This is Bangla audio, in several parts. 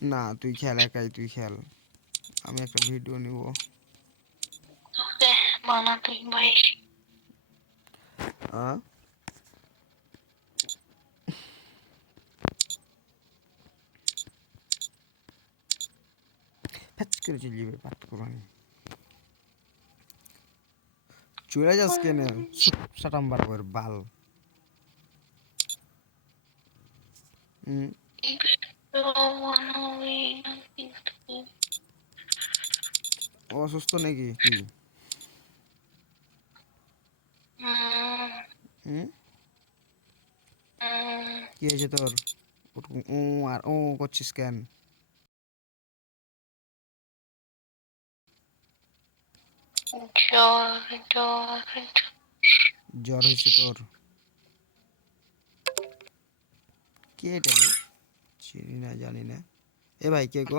না তুই খেল একাই তুই খেল। আমি একটা ভিডিও নিব। ওকে বানা তুই ভাই। আ? ফ্যাচ করে চলে যাবে পাট কোরআনি চলে যাস কেন? সাটাম্বার বাল। হুম? অসুস্থ নাকি? কি? হয়েছে তোর? ও আর ও করছিস কেন? জ্বর হয়েছে তোর। কে এটা চিনি না জানি না। এ ভাই কে গো?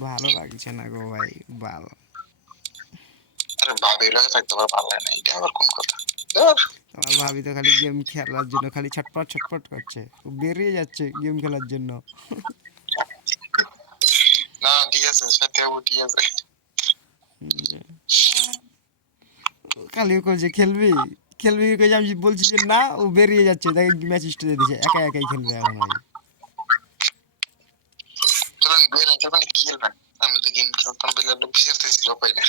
ভালো লাগছে না গো ভাই ভালো ভাবি তো খালি গেম খেলার জন্য খালি ছটপট ছটপট করছে। বেরিয়ে যাচ্ছে গেম খেলার জন্য। না ঠিক আছে সাথে ঠিক আছে। খালি ও যে খেলবি? খেলবি কই আমি বলছি যে না ও বেরিয়ে যাচ্ছে তাকে ম্যাচ স্টার্ট দিয়েছে একা একাই খেলবে এখন কি খেলবেন আমি তো গেম খেলতাম বেলা লোক ছিল পাই না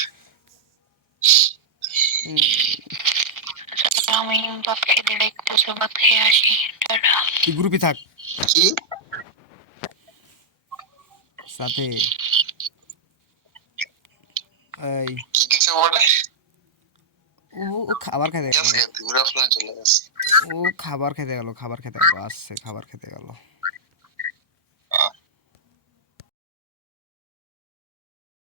আমি ভাত খেতে দেখতেছে ভাত খেয়ে আসি টাটা গ্রুপে থাক? কি? সাথে। এই। কি কিছু বলে? ও খাবার খেতে গেল। ও খাবার খেতে গেল খাবার খেতে গেল আসছে খাবার খেতে গেল।